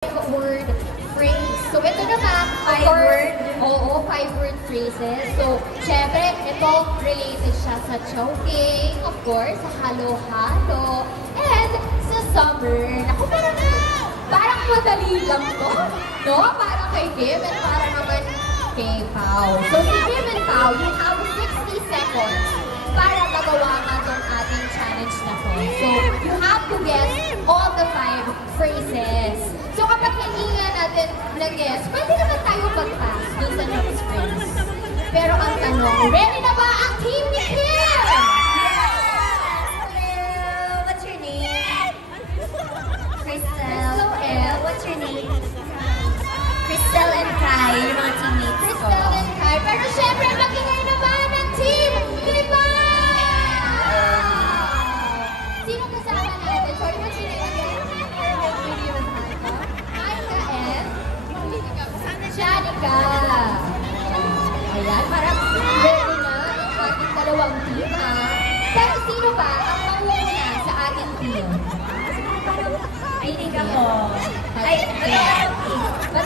5-word phrase. So, ito naman, Five-word? Oo, 5-word phrases. So, syempre, ito related siya sa choking, of course, sa halo-halo, and sa summer. Naku, parang madali lang to, no? Parang kay Kim and para naman kay Pao. So, si Kim and Pao, you have 60 seconds para magawa nga tong ating challenge na to. So, you have to guess all the 5 phrases. So, kapag hindi nga natin nag-guess, pwede naman tayo mag-pass dun sa next phrase. Pero ang tanong, ready na ba ang team ni Kim? Hello, what's your name? Crystal. What's your name? Crystal and Kai, yung mga teammates ko. Crystal and Kai. Pero syempre, magingay naman ang team ni Pao! Sino kasama natin? Sorry, what's your name again? Maika and Shanika. Ayan, parang ready na ang ating dalawang team, ha? Pero sino ba ang mauuna sa ating team? I think ako. Ay,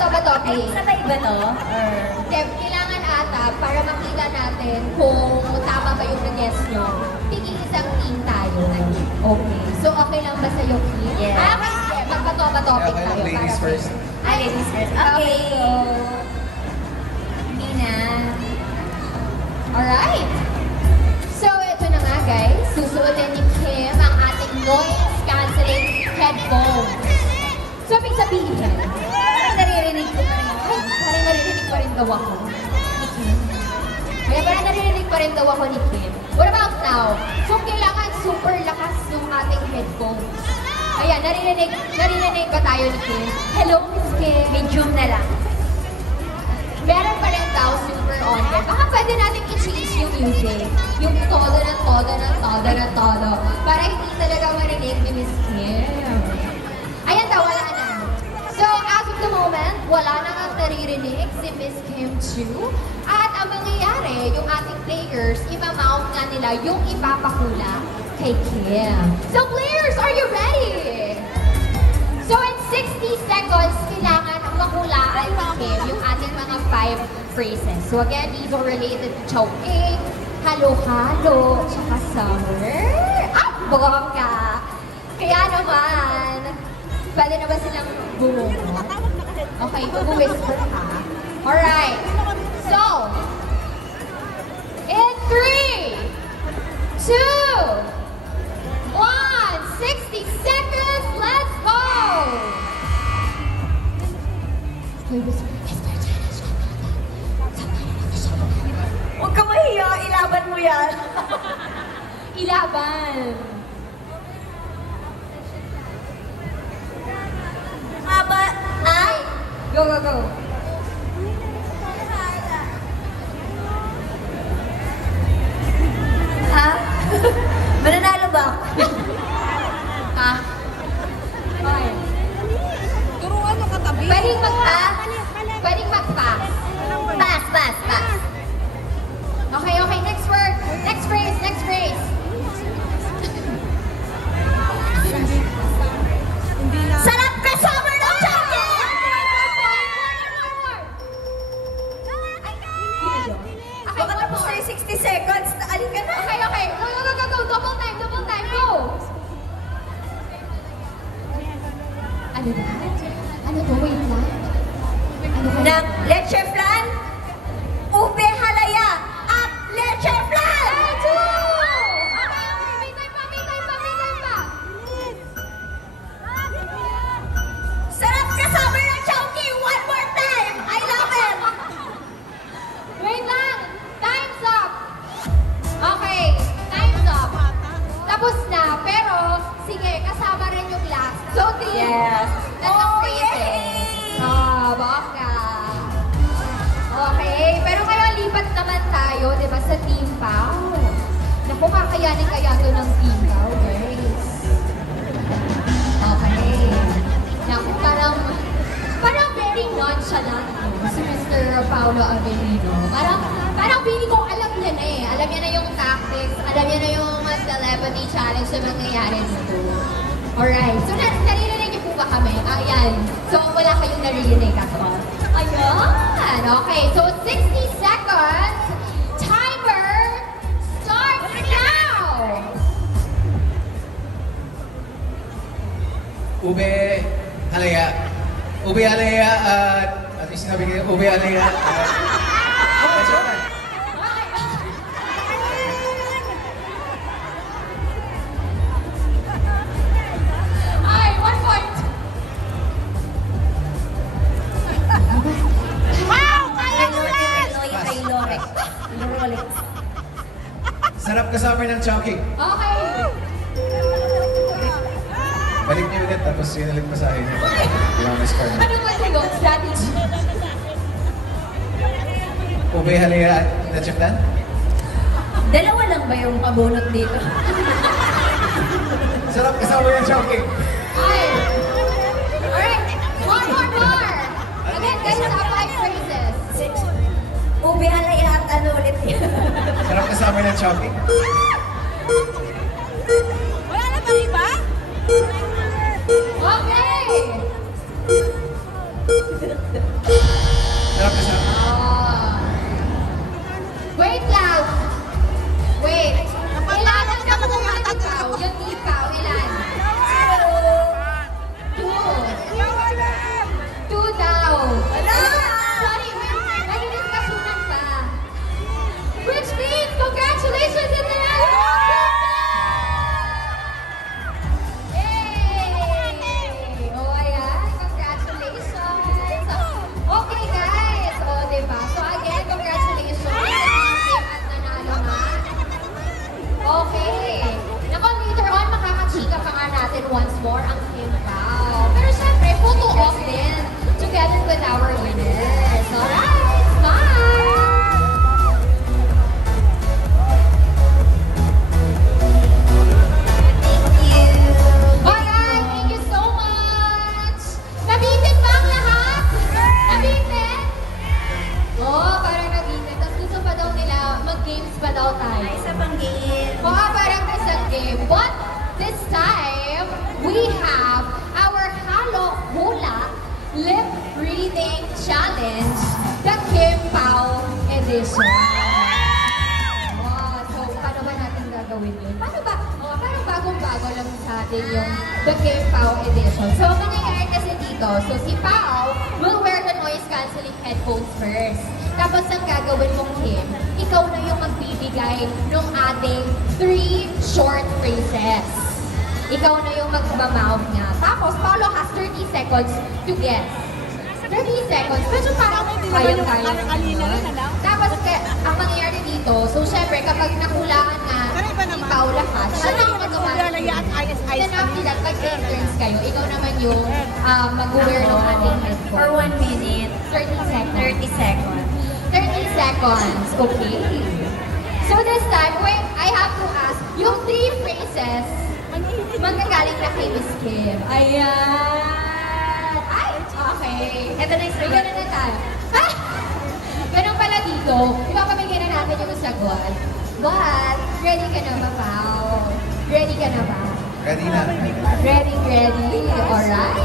Bato, please. sabay ba to? Or... Kailangan ata para makita natin kung tama ba yung nag-guess nyo. Tigil isang team tayo. Okay. So, okay lang ba sa'yo, Kim? Yes. Okay. Magbato-topic tayo. Ladies para first. ladies first. Okay. Hindi na. Alright. So, ito na nga, guys. Susuotin ni Kim ang ating noise-canceling headphones. So, ibig sabihin, Naririnig ko pa rin. ay, parang naririnig pa rin daw ako ni Kim. Kaya parang naririnig pa rin daw ako ni Kim. What about now? So, kailangan super lakas yung ating headphones. Ayan, naririnig ba tayo ni Kim? Hello, Miss Kim. Medium na lang. Meron pa rin daw super on there. Baka pwede natin i-change yung music. Yung todo ng todo ng todo ng todo. Para hindi talaga marinig ni Miss Kim. Ayan daw, wala na. So, as of the moment, wala na nga naririnig si Miss Kim Chu. At ang mangyayari, yung ating players, imamount nga nila yung ipapakula kay Kim. So, players, are you ready? So, in 60 seconds, kailangan makulaan ni Kim yung ating mga 5 phrases. So, again, these are related to choking, halo-halo, tsaka summer. Ah, bongga! Kaya naman, pwede na ba silang bumungo? Okay, mag-whisper ka. Alright. So, in 3, 2, 1, 60 seconds, let's go! Huwag ka mahiya, ilaban mo yan. Ilaban. Haba, ay! Go, go, go. Ha? Mananalo ba ako? Ha? Okay. Turuan mo katabi. Pwedeng Pwedeng mag-pass. Pass. Okay, okay. Next word. Next phrase. Next phrase. Hindi na. Sarap ka summer ng chocolate! Okay, Baka one tapos more. na yung 60 seconds. Alin ka na? Okay, okay. Go, go, go, go, go. Double time, go. Ano ba? Ano to? Wait lang. Ano ba? Ng leche flan, ube halaya, at leche flan! Okay, may time pa. Sarap ka summer ng chocolate! One more time! I love it! Wait lang. Time's up. Okay, time's up. Tapos na, pero sige, kasama rin yung last. So, team. Yes. Tatlong Oh, phrases. yay! Baka. Okay, pero ngayon lipat naman tayo, di ba, sa Team Pao. Naku, kakayanin kaya to ng Team Pao, guys. Okay. Naku, parang very nonchalant, no? Si Mr. Paolo Avellino. Parang feeling ko alam niya na eh. Alam niya na yung tactics, alam niya na yung telepathy challenge na mangyayari dito. Alright, so naririnig niyo po ba kami? Ayan. So, wala kayong naririnig at all. Ayan. Okay. So, 60 seconds. Timer starts now! Ube Alea. Ube Alea. Ano yung sinabi ko? Ube Alea. Ay, 1 point. Kay Lore. Rolex. Sarap kasama ng chunking. Okay. Balik niyo ulit, tapos yun ulit masahin niyo. Yung miss card. Ano ba yung strategy? Ube Alea. Na-check na? Dalawa lang ba yung pabunot dito? Sarap kasama ng chunking. Ay. Alright. More. Again, guys, have 5 phrases. Ube alaya at ano ulit yan? Sarap kasama ng chunking. Wala na ba iba? Okay. Sarap kasama. Wait lang. Wait. Ilan ang nakuha ikaw? Yung ikaw, ilan? 2. 2 daw. Sorry, wait. Nagdidiskusyonan pa. Which means, congratulations in the end! Yay! Oh, ayan. Congratulations! Okay, guys. O, diba? So, again, congratulations sa team at nanalo nga. Okay. Nako, later on, makakachika pa nga natin once more ang Kim Pao. Pero syempre, photo off din together with our winners. Alright, smile! Alright, thank you so much! Nabitin ba ang lahat? Nabitin? Oo, parang nabitin. Tapos gusto pa daw nila, mag-games pa daw tayo. Isa pang game. Mga parang isang game. But this time, we have our Halo Hula Lip Reading Challenge, the Kim Pao edition. Wow, so paano ba natin gagawin yun? Paano ba? Oh, parang bagong-bago lang sa atin yung the Kim Pao edition. So, ang mangyayari kasi dito, so si Pao will wear the noise cancelling headphones first. Tapos ang gagawin mong Kim, ikaw na yung magbibigay ng ating 3 short phrases. Ikaw na yung magmamouth niya. Tapos, Paolo has 30 seconds to guess. 30 seconds. Medyo parang kayang-kaya. Kanina rin, ano? Tapos, ang mangyayari dito, so syempre, kapag nakulaan na ikaw lahat, siya na yung Ube alaya at mag-automatic. ice. Then after that, pag interns kayo, ikaw naman yung mag-wear ng ating For headphone. 1 minute. 30 seconds. 30 seconds. 30 seconds. Okay. So this time, wait, I have to ask, yung 3 phrases, magkagaling na kay Miss Kim. Ayan. Ay, okay. Ito na yung sagot. Ganun na tayo. Ah! Ganun pala dito, ipapamigay na natin yung sagot. But, ready ka na ba, Pao? Ready ka na ba? Ready na. Ready. Alright.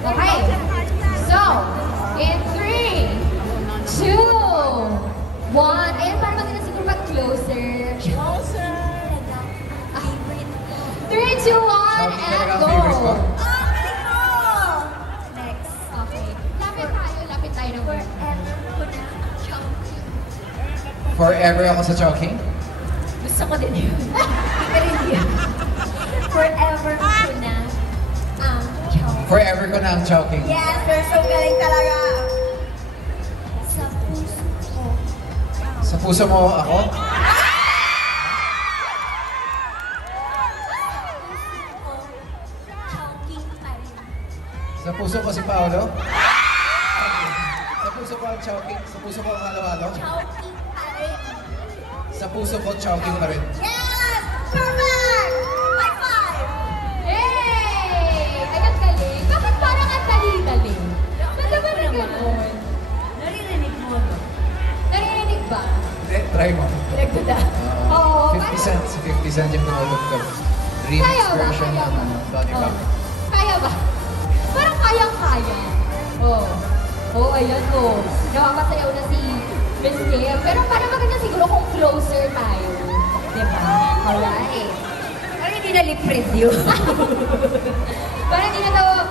Okay. So, in 3, 2, 1. Ayan, parang maganda siguro mag-closer. Closer. 3, 2, 1, Shouting and talaga ang go! favorite ko. Next. Okay. Lapit tayo ng word. Forever ako sa chunking. Gusto ko din yun. Ika rin yun. Forever ko na ang chow. Forever ko na ang chunking. Yes, you're so galing talaga. Sa puso ko. Sa puso mo ako? Choking pa rin. Sa puso ko si Paolo? Sa puso ko ang chunking. Sa puso ko ang halo-halo. Choking pa rin. Sa puso ko, chunking pa rin. Yes! Perfect! High five! Yay! Ay, ang galing. Bakit parang ang dali-dali? Ba't naman na gano'n? Naririnig mo, no? Naririnig ba? Hindi, try mo. Nagduda. Oo. 50 cents. 50 cents yung tumutok ko. Remix Kaya ba? version Kaya ng ba? Donnie Oh. Pop. Kaya ba? kayang-kaya. Oh. Oh, ayan oh. Nakakasayaw na si Miss Kim. Pero para maganda siguro kung closer tayo. Diba? Alright. Parang hindi na lip read yun. Parang hindi na daw